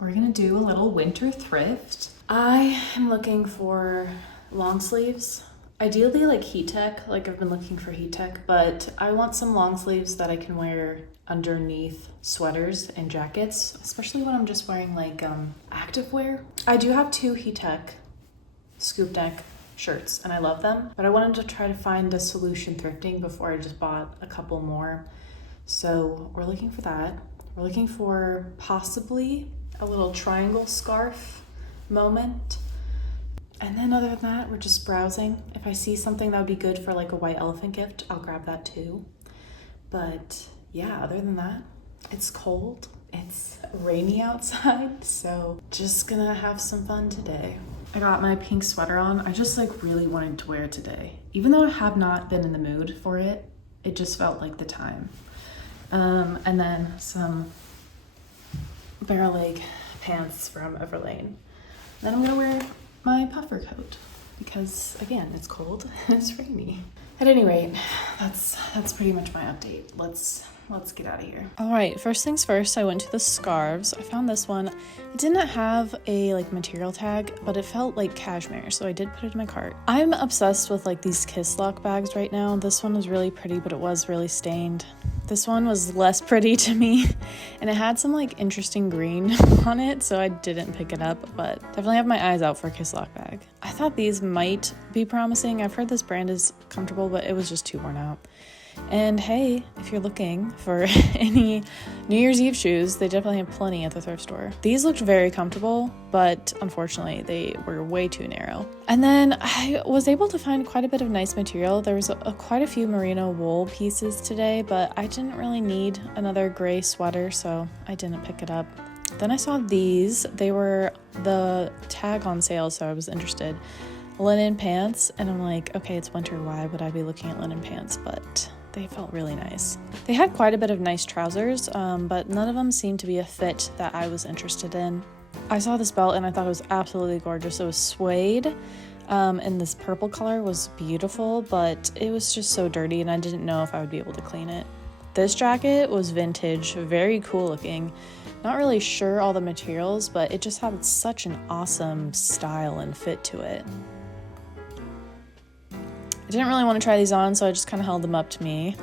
we're gonna do a little winter thrift. I am looking for long sleeves. Ideally like heat tech, like I've been looking for heat tech, but I want some long sleeves that I can wear underneath sweaters and jackets, especially when I'm just wearing like active wear. I do have 2 heat tech scoop neck shirts and I love them, but I wanted to try to find a solution thrifting before I just bought a couple more. So we're looking for that. We're looking for possibly a little triangle scarf moment. And then other than that, we're just browsing. If I see something that would be good for like a white elephant gift, I'll grab that too. But yeah, other than that, it's cold. It's rainy outside, so just gonna have some fun today. I got my pink sweater on. I just like really wanted to wear it today. Even though I have not been in the mood for it, it just felt like the time. And then some barrel leg pants from Everlane. Then I'm gonna wear my puffer coat because again, it's cold and it's rainy. At any rate, that's pretty much my update. Let's get out of here. All right, first things first, I went to the scarves. I found this one. It didn't have a like material tag, but it felt like cashmere, so I did put it in my cart. I'm obsessed with like these kiss lock bags right now. This one was really pretty, but it was really stained. This one was less pretty to me, and it had some like interesting green on it, so I didn't pick it up, but definitely have my eyes out for a kiss lock bag. I thought these might be promising. I've heard this brand is comfortable, but it was just too worn out. And hey, if you're looking for any New Year's Eve shoes, they definitely have plenty at the thrift store. These looked very comfortable, but unfortunately they were way too narrow. And then I was able to find quite a bit of nice material. There was quite a few merino wool pieces today, but I didn't really need another gray sweater, so I didn't pick it up. Then I saw these. They were the tag on sale, so I was interested. Linen pants, and I'm like, okay, it's winter, why would I be looking at linen pants? But they felt really nice. They had quite a bit of nice trousers, but none of them seemed to be a fit that I was interested in. I saw this belt and I thought it was absolutely gorgeous. It was suede, and this purple color was beautiful, but it was just so dirty and I didn't know if I would be able to clean it. This jacket was vintage, very cool looking. Not really sure all the materials, but it just had such an awesome style and fit to it. I didn't really want to try these on, so I just kind of held them up to me.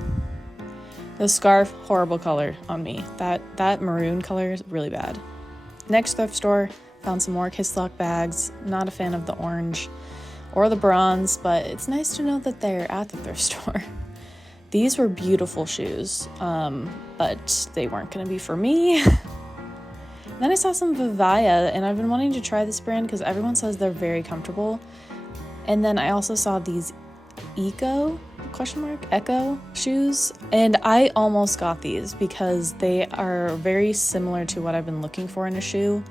The scarf, horrible color on me. That maroon color is really bad. Next thrift store, found some more kiss lock bags. Not a fan of the orange or the bronze, but it's nice to know that they're at the thrift store. These were beautiful shoes, but they weren't going to be for me. Then I saw some Vivaya, and I've been wanting to try this brand because everyone says they're very comfortable. And then I also saw these Echo shoes, and I almost got these because they are very similar to what I've been looking for in a shoe,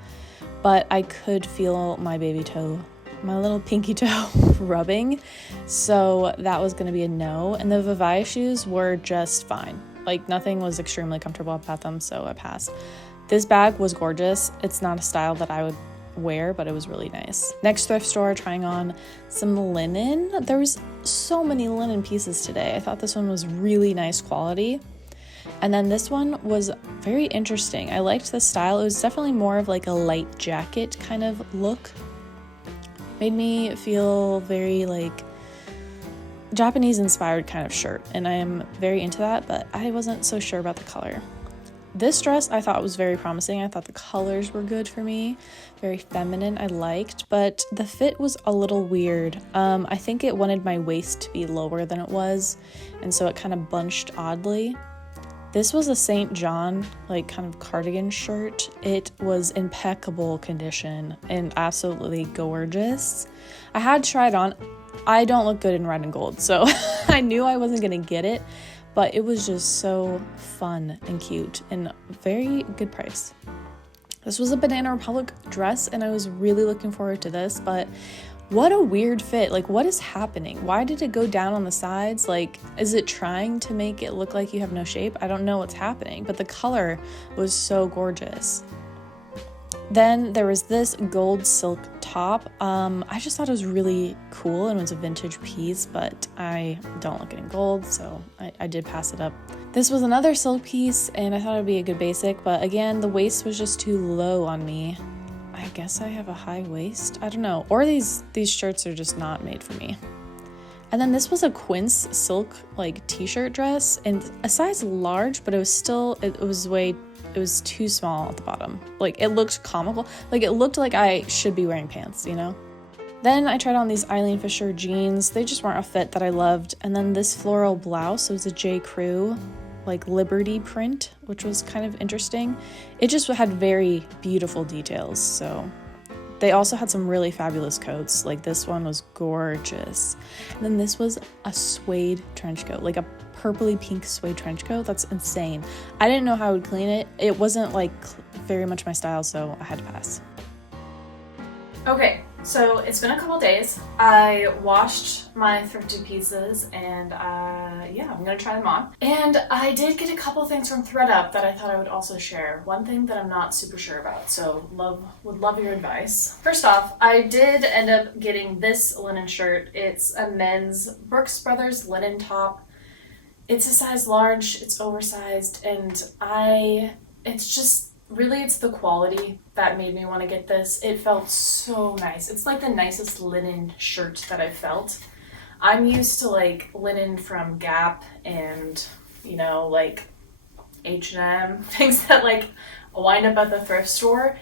but I could feel my baby toe, my little pinky toe rubbing, so that was going to be a no. And the Vivaya shoes were just fine, like nothing was extremely comfortable about them, so I passed. This bag was gorgeous. It's not a style that I would wear, but it was really nice. Next thrift store, trying on some linen. There was so many linen pieces today. I thought this one was really nice quality. And then this one was very interesting. I liked the style. It was definitely more of like a light jacket kind of look. Made me feel very like Japanese inspired kind of shirt, and I am very into that, but I wasn't so sure about the color. This dress I thought was very promising. I thought the colors were good for me, very feminine, I liked, but the fit was a little weird. I think it wanted my waist to be lower than it was, and so it kind of bunched oddly. This was a St. John, like kind of cardigan shirt. It was impeccable condition and absolutely gorgeous. I had to try it on. I don't look good in red and gold, so I knew I wasn't gonna get it. But it was just so fun and cute and very good price. This was a Banana Republic dress, and I was really looking forward to this, but what a weird fit. Like, what is happening? Why did it go down on the sides? Like, is it trying to make it look like you have no shape? I don't know what's happening, but the color was so gorgeous. Then there was this gold silk top. I just thought it was really cool and it was a vintage piece, but I don't look it in gold, so I did pass it up. This was another silk piece, and I thought it would be a good basic, but again, the waist was just too low on me. I guess I have a high waist? I don't know. Or these shirts are just not made for me. And then this was a quince silk like t-shirt dress, and a size large, but it was still, it was too small at the bottom. Like, it looked comical. Like, it looked like I should be wearing pants, you know? Then I tried on these Eileen Fisher jeans. They just weren't a fit that I loved. And then this floral blouse, it was a J. Crew, like Liberty print, which was kind of interesting. It just had very beautiful details. So they also had some really fabulous coats. Like, this one was gorgeous. And then this was a suede trench coat, like a purpley pink suede trench coat. That's insane. I didn't know how I would clean it. It wasn't like very much my style, so I had to pass. Okay, so it's been a couple days. I washed my thrifted pieces, and yeah, I'm gonna try them on. And I did get a couple things from thredUP that I thought I would also share. One thing that I'm not super sure about, so would love your advice. First off, I did end up getting this linen shirt. It's a men's Brooks Brothers linen top. It's a size large, it's oversized, and it's the quality that made me want to get this. It felt so nice. It's like the nicest linen shirt that I've felt. I'm used to like linen from Gap and, you know, like H&M, things that like wind up at the thrift store,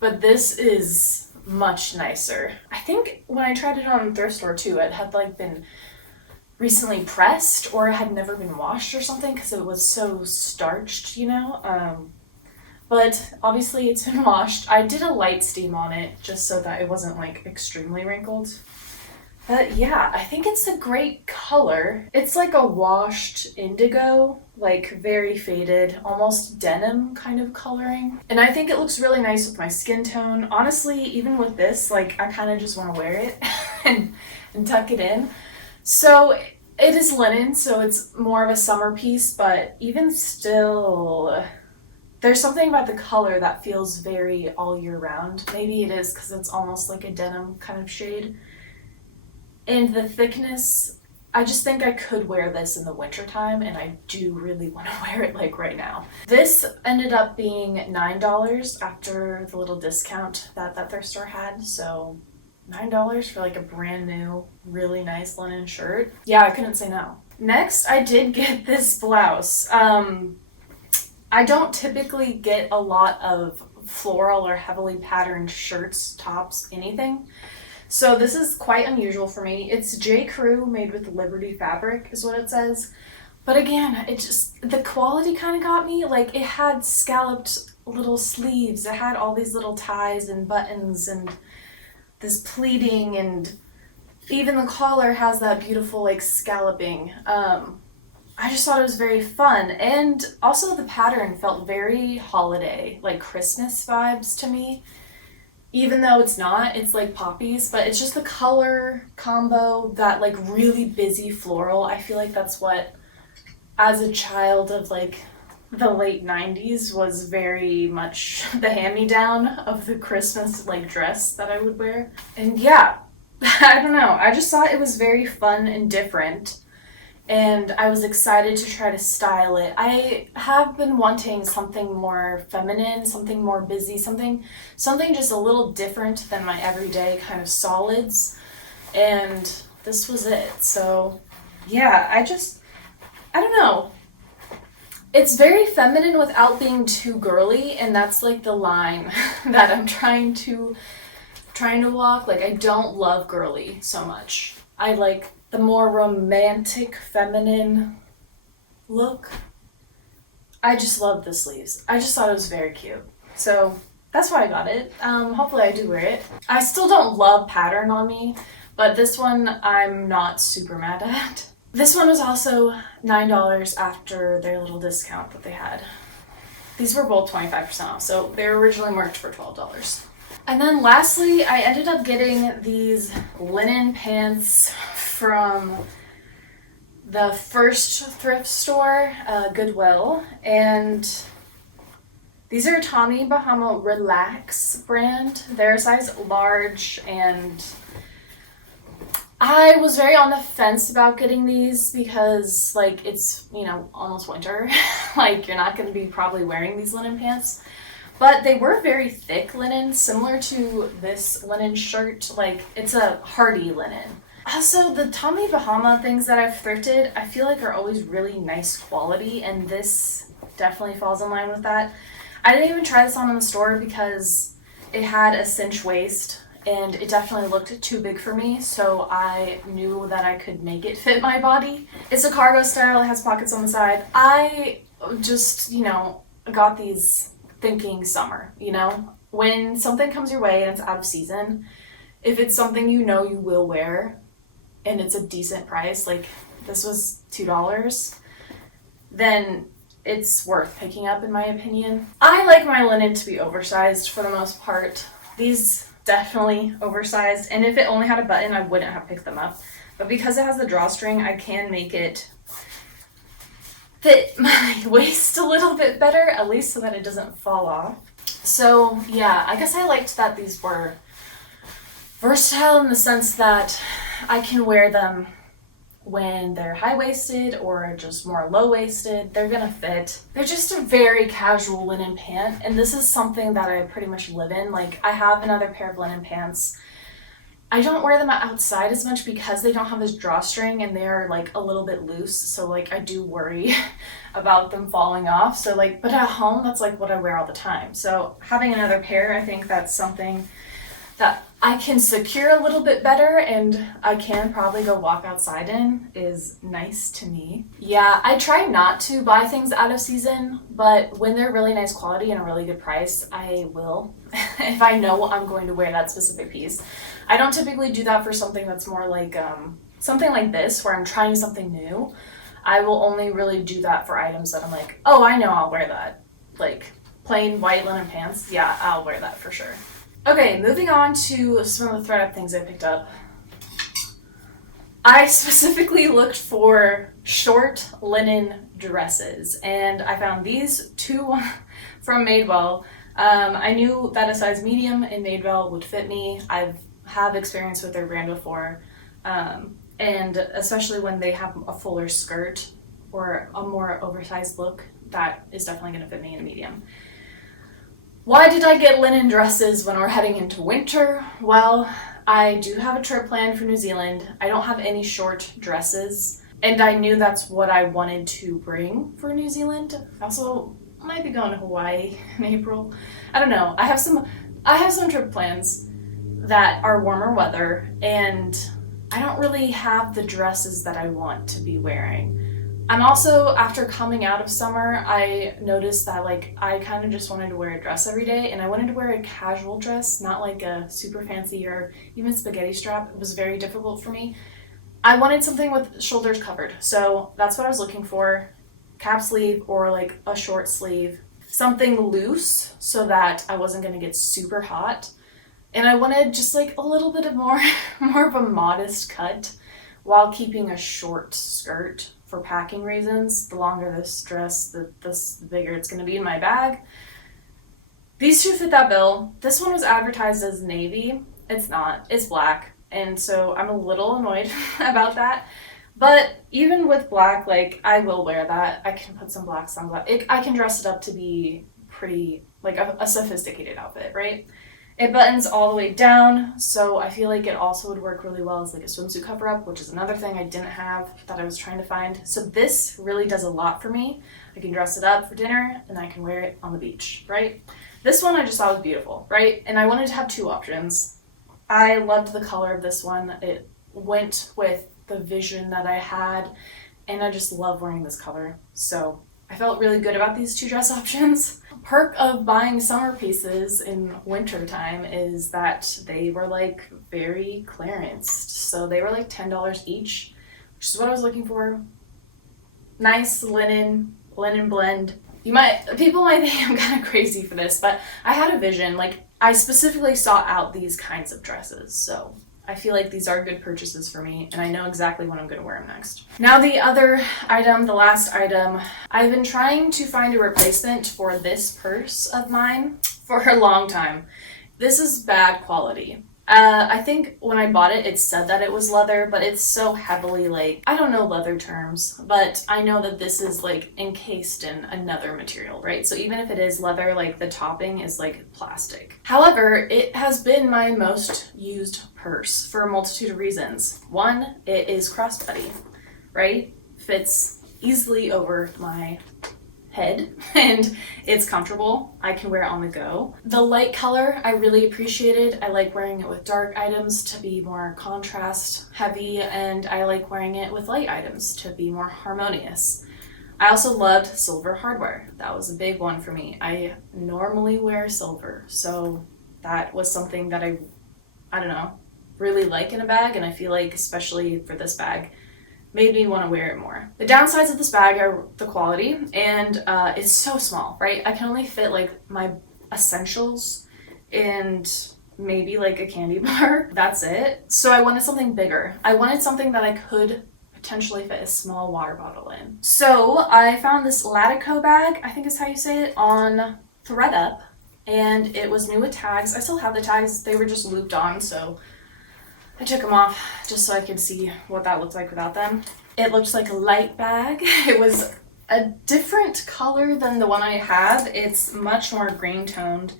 but this is much nicer. I think when I tried it on thrift store too, it had like been recently pressed or it had never been washed or something because it was so starched, you know. But obviously it's been washed. I did a light steam on it just so that it wasn't like extremely wrinkled. But yeah, I think it's a great color. It's like a washed indigo, like very faded, almost denim kind of coloring. And I think it looks really nice with my skin tone. Honestly, even with this, like I kind of just want to wear it and tuck it in. So it is linen, so it's more of a summer piece, but even still, there's something about the color that feels very all year round. Maybe it is because it's almost like a denim kind of shade. And the thickness, I just think I could wear this in the wintertime, and I do really want to wear it like right now. This ended up being $9 after the little discount that thrift store had, so $9 for like a brand new, really nice linen shirt. Yeah, I couldn't say no. Next, I did get this blouse. I don't typically get a lot of floral or heavily patterned shirts, tops, anything. So this is quite unusual for me. It's J. Crew made with Liberty fabric is what it says. But again, the quality kind of got me. Like, it had scalloped little sleeves. It had all these little ties and buttons and this pleating, and even the collar has that beautiful like scalloping. I just thought it was very fun, and also the pattern felt very holiday, like Christmas vibes to me. Even though it's not, it's like poppies, but it's just the color combo, that like really busy floral. I feel like that's what, as a child of like the late 90s, was very much the hand-me-down of the Christmas like dress that I would wear. And yeah, I don't know, I just thought it was very fun and different. And I was excited to try to style it. I have been wanting something more feminine, something more busy, something just a little different than my everyday kind of solids. And this was it. So yeah, I don't know. It's very feminine without being too girly, and that's like the line that I'm trying to walk. Like, I don't love girly so much. I like the more romantic, feminine look. I just love the sleeves. I just thought it was very cute. So that's why I got it. Hopefully I do wear it. I still don't love pattern on me, but this one I'm not super mad at. This one was also $9 after their little discount that they had. These were both 25% off, so they were originally marked for $12. And then lastly, I ended up getting these linen pants from the first thrift store, Goodwill, and these are Tommy Bahama Relax brand. They're a size large, and I was very on the fence about getting these because, like, it's, you know, almost winter. Like, you're not going to be probably wearing these linen pants. But they were very thick linen, similar to this linen shirt. Like, it's a hardy linen. Also, the Tommy Bahama things that I've thrifted, I feel like are always really nice quality, and this definitely falls in line with that. I didn't even try this on in the store because it had a cinch waist and it definitely looked too big for me, so I knew that I could make it fit my body. It's a cargo style, it has pockets on the side. I just, you know, got these thinking summer, you know? When something comes your way and it's out of season, if it's something you know you will wear and it's a decent price, like this was $2, then it's worth picking up in my opinion. I like my linen to be oversized for the most part. These definitely oversized, and if it only had a button I wouldn't have picked them up, but because it has the drawstring I can make it fit my waist a little bit better, at least so that it doesn't fall off. So yeah, I guess I liked that these were versatile in the sense that I can wear them when they're high-waisted or just more low-waisted. They're gonna fit. They're just a very casual linen pant, and this is something that I pretty much live in. Like, I have another pair of linen pants. I don't wear them outside as much because they don't have this drawstring and they are like a little bit loose, so like I do worry about them falling off. So like, but at home that's like what I wear all the time. So having another pair, I think that's something that I can secure a little bit better and I can probably go walk outside in is nice to me. Yeah, I try not to buy things out of season, but when they're really nice quality and a really good price, I will if I know I'm going to wear that specific piece. I don't typically do that for something that's more like something like this where I'm trying something new. I will only really do that for items that I'm like, oh, I know I'll wear that. Like plain white linen pants, yeah, I'll wear that for sure. Okay, moving on to some of the thread things I picked up. I specifically looked for short linen dresses, and I found these two from Madewell. I knew that a size medium in Madewell would fit me. Have experience with their brand before, and especially when they have a fuller skirt or a more oversized look, that is definitely going to fit me in a medium. Why did I get linen dresses when we're heading into winter? Well, I do have a trip planned for New Zealand. I don't have any short dresses, and I knew that's what I wanted to bring for New Zealand. I also might be going to Hawaii in April. I don't know. I have some trip plans that are warmer weather, and I don't really have the dresses that I want to be wearing. I'm also, after coming out of summer, I noticed that like I kind of just wanted to wear a dress every day, and I wanted to wear a casual dress, not like a super fancy or even spaghetti strap. It was very difficult for me. I wanted something with shoulders covered, so that's what I was looking for. Cap sleeve or like a short sleeve, something loose so that I wasn't going to get super hot. And I wanted just like a little bit of more of a modest cut while keeping a short skirt for packing reasons. The longer this dress, the bigger it's going to be in my bag. These two fit that bill. This one was advertised as navy. It's not. It's black. And so I'm a little annoyed about that. But even with black, like, I will wear that. I can put some black sunglasses. I can dress it up to be pretty, like a sophisticated outfit, right? It buttons all the way down, so I feel like it also would work really well as like a swimsuit cover-up, which is another thing I didn't have that I was trying to find. So this really does a lot for me. I can dress it up for dinner, and I can wear it on the beach, right? This one I just thought was beautiful, right? And I wanted to have two options. I loved the color of this one. It went with the vision that I had, and I just love wearing this color. So I felt really good about these two dress options. Perk of buying summer pieces in winter time is that they were like very clearanced. So they were like $10 each, which is what I was looking for. Nice linen blend. People might think I'm kind of crazy for this, but I had a vision. Like, I specifically sought out these kinds of dresses. So I feel like these are good purchases for me, and I know exactly when I'm going to wear them next. Now the other item, the last item, I've been trying to find a replacement for this purse of mine for a long time. This is bad quality. I think when I bought it, it said that it was leather, but it's so heavily like, I don't know leather terms, but I know that this is like encased in another material, right? So even if it is leather, like the topping is like plastic. However, it has been my most used purse for a multitude of reasons. One, it is crossbody, right? Fits easily over my head and it's comfortable. I can wear it on the go. The light color I really appreciated. I like wearing it with dark items to be more contrast heavy, and I like wearing it with light items to be more harmonious. I also loved silver hardware. That was a big one for me. I normally wear silver, so that was something that I don't know, really like in a bag, and I feel like especially for this bag made me want to wear it more. The downsides of this bag are the quality, and it's so small, right? I can only fit like my essentials and maybe like a candy bar. That's it. So I wanted something bigger. I wanted something that I could potentially fit a small water bottle in. So I found this Latico bag, I think is how you say it, on thredUP, and it was new with tags. I still have the tags. They were just looped on, so I took them off just so I could see what that looked like without them. It looks like a light bag. It was a different color than the one I have. It's much more green toned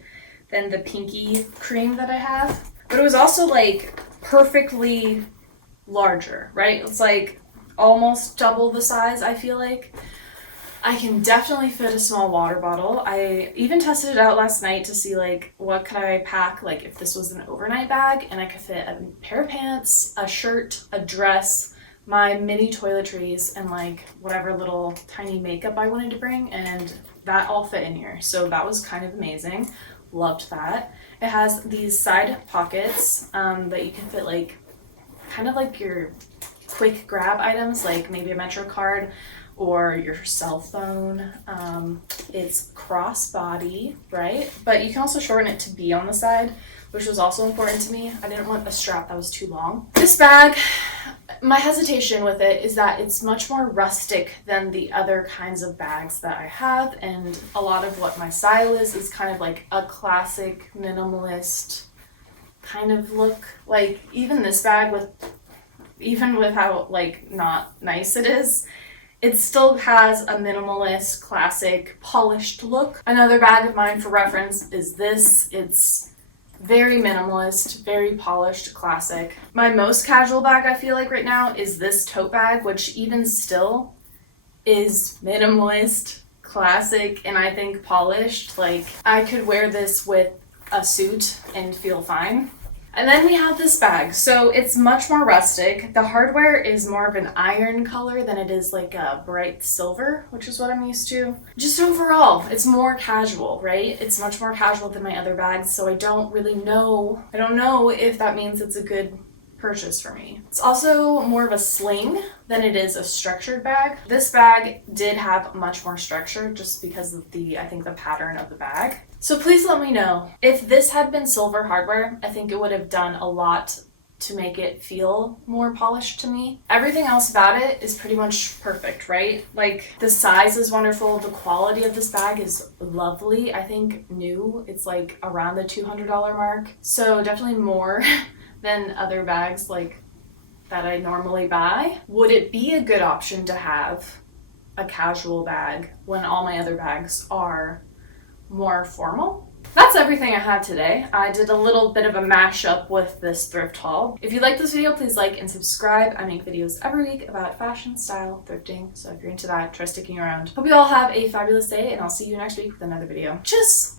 than the pinky cream that I have. But it was also like perfectly larger, right? It's like almost double the size, I feel like. I can definitely fit a small water bottle. I even tested it out last night to see like what could I pack, like if this was an overnight bag, and I could fit a pair of pants, a shirt, a dress, my mini toiletries, and like whatever little tiny makeup I wanted to bring, and that all fit in here. So that was kind of amazing. Loved that. It has these side pockets that you can fit like kind of like your quick grab items, like maybe a Metro card or your cell phone. It's crossbody, right? But you can also shorten it to be on the side, which was also important to me. I didn't want a strap that was too long. This bag, my hesitation with it is that it's much more rustic than the other kinds of bags that I have, and a lot of what my style is kind of like a classic minimalist kind of look. Like even this bag, even with how like not nice it is, it still has a minimalist, classic, polished look. Another bag of mine for reference is this. It's very minimalist, very polished, classic. My most casual bag I feel like right now is this tote bag, which even still is minimalist, classic, and I think polished. Like I could wear this with a suit and feel fine. And then we have this bag. So it's much more rustic. The hardware is more of an iron color than it is like a bright silver, which is what I'm used to. Just overall, it's more casual, right? It's much more casual than my other bags, so I don't really know. I don't know if that means it's a good purchase for me. It's also more of a sling than it is a structured bag. This bag did have much more structure just because of I think the pattern of the bag. So please let me know. If this had been silver hardware, I think it would have done a lot to make it feel more polished to me. Everything else about it is pretty much perfect, right? Like the size is wonderful. The quality of this bag is lovely. I think new, it's like around the $200 mark. So definitely more than other bags like that I normally buy. Would it be a good option to have a casual bag when all my other bags are more formal? That's everything I had today. I did a little bit of a mashup with this thrift haul. If you like this video, please like and subscribe. I make videos every week about fashion, style, thrifting, so if you're into that, try sticking around. Hope you all have a fabulous day, and I'll see you next week with another video. Tschüss!